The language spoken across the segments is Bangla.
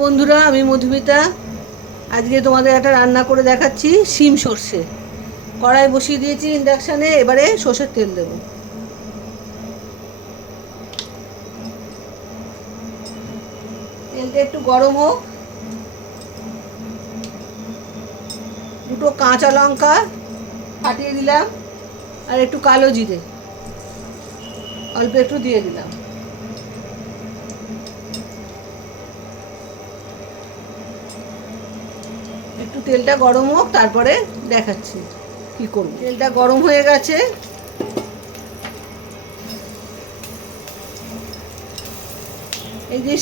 বন্ধুরা, আমি মধুমিতা। আজকে তোমাদের একটা রান্না করে দেখাচ্ছি, শিম সর্ষে। কড়াই বসিয়ে দিয়েছি ইন্ডাকশানে। এবারে সর্ষের তেল দেব। তেলটা একটু গরম হোক। দুটো কাঁচা লঙ্কা ফাটিয়ে দিলাম, আর একটু কালো জিরে অল্প একটু দিয়ে দিলাম। একটু তেলটা গরম হোক, তারপরে দেখাচ্ছি কি করব। তেলটা গরম হয়ে গেছে। এই যে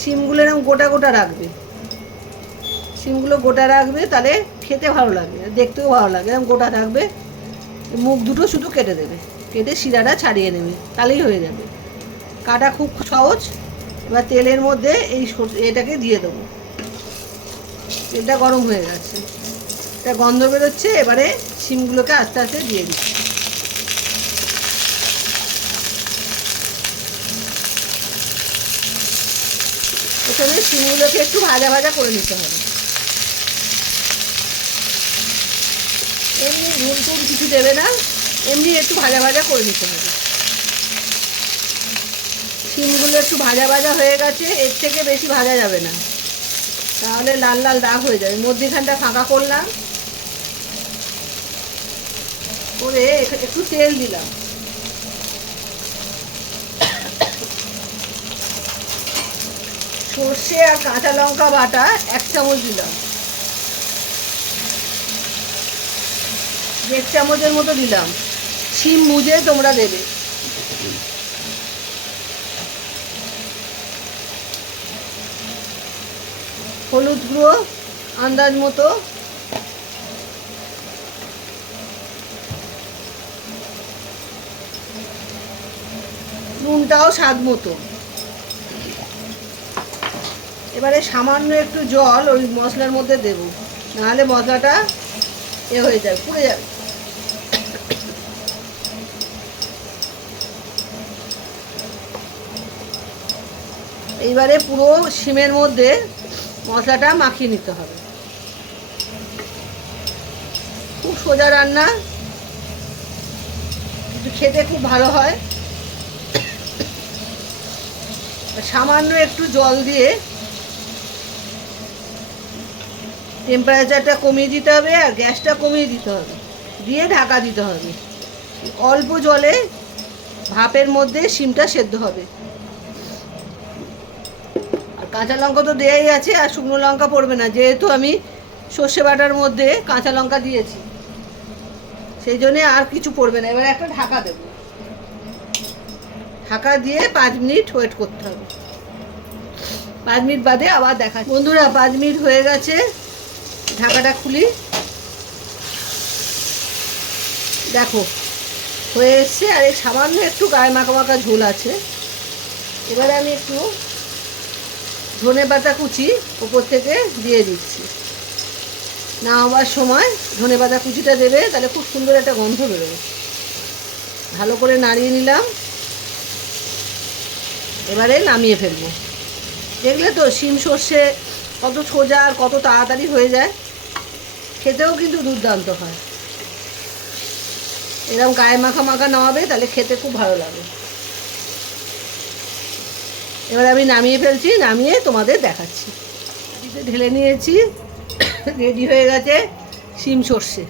শিমগুলো এরকম গোটা গোটা রাখবে। শিমগুলো গোটা রাখবে, তাহলে খেতে ভালো লাগবে, দেখতেও ভালো লাগে। এরকম গোটা রাখবে। মুখ দুটো শুধু কেটে দেবে, কেটে শিরাটা ছাড়িয়ে নেবে, তাহলেই হয়ে যাবে। কাটা খুব সহজ। এবার তেলের মধ্যে এটাকে দিয়ে দেবো। তেলটা গরম হয়ে গেছে, এটা গন্ধ বেরোচ্ছে। এবারে শিমগুলোকে আস্তে আস্তে দিয়ে দিচ্ছি। প্রথমে শিমগুলোকে একটু ভাজা ভাজা করে নিতে হবে। এমনি নুন টুন কিছু দেবে না, এমনি একটু ভাজা ভাজা করে নিতে হবে। শিমগুলো একটু ভাজা ভাজা হয়ে গেছে, এর থেকে বেশি ভাজা যাবে না, তাহলে লাল লাল দাগ হয়ে যাবে। মধ্যিখানটা ফাঁকা করলাম, করে একটু তেল দিলাম। সর্ষে আর কাঁচা লঙ্কা বাটা 1 চামচ দিলাম, 1 চামচের মতো দিলাম। শিম বুঝে তোমরা দেবে। হলুদ গুঁড়ো আন্দাজ মতো, নুনটাও স্বাদ মতো। এবারে সামান্য একটু জল ওই মশলার মধ্যে দেব, নাহলে মশলাটা হয়ে যাবে, পুড়ে যাবে। এইবারে পুরো শিমের মধ্যে মশলাটা মাখিয়ে নিতে হবে। খুব সোজা রান্না, কিন্তু খেতে খুব ভালো হয়। সামান্য একটু জল দিয়ে টেম্পারেচারটা কমিয়ে দিতে হবে, আর গ্যাসটা কমিয়ে দিতে হবে, দিয়ে ঢাকা দিতে হবে। অল্প জলে ভাপের মধ্যে শিমটা সেদ্ধ হবে। আর কাঁচা লঙ্কা তো দেয়াই আছে, আর শুকনো লঙ্কা পড়বে না, যেহেতু আমি সর্ষে বাটার মধ্যে কাঁচা লঙ্কা দিয়েছি, সেই জন্যে আর কিছু পড়বে না। এবার একটা ঢাকা দেব, ঢাকা দিয়ে 5 মিনিট ওয়েট করতে হবে। 5 মিনিট বাদে আবার দেখা। বন্ধুরা, 5 মিনিট হয়ে গেছে, ঢাকাটা খুলি। দেখো হয়ে এসছে, আর এই সামান্য একটু গায়ে মাখা মাখা ঝোল আছে। এবারে আমি একটু ধনেপাতা কুচি ওপর থেকে দিয়ে দিচ্ছি। না হওয়ার সময় ধনেপাতা কুচিটা দেবে, তাহলে খুব সুন্দর একটা গন্ধ বেরোবে। ভালো করে নাড়িয়ে নিলাম। এবারে নামিয়ে ফেলবো। দেখলে তো শিম সর্ষে কত সোজা আর কত তাড়াতাড়ি হয়ে যায়, খেতেও কিন্তু দুর্দান্ত হয়। এরকম গায়ে মাখা মাখা নামাবে, তাহলে খেতে খুব ভালো লাগে। এবার আমি নামিয়ে ফেলছি, নামিয়ে তোমাদের দেখাচ্ছি। ঢেলে নিয়েছি, রেডি হয়ে গেছে শিম সর্ষে।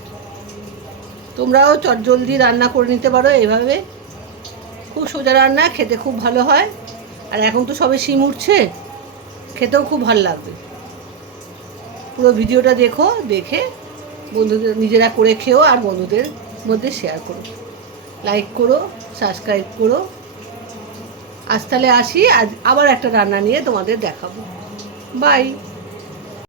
তোমরাও চটজলদি রান্না করে নিতে পারো এইভাবে। খুব সোজা রান্না, খেতে খুব ভালো হয়। আর এখন তো সবে শিম উঠছে, খেতেও খুব ভালো লাগবে। পুরো ভিডিওটা দেখো, দেখে বন্ধুদের নিজেরা করে খেও, আর বন্ধুদের মধ্যে শেয়ার করো, লাইক করো, সাবস্ক্রাইব করো। আজ তাহলে আসি, আজ আবার একটা রান্না নিয়ে তোমাদের দেখাবো। বাই।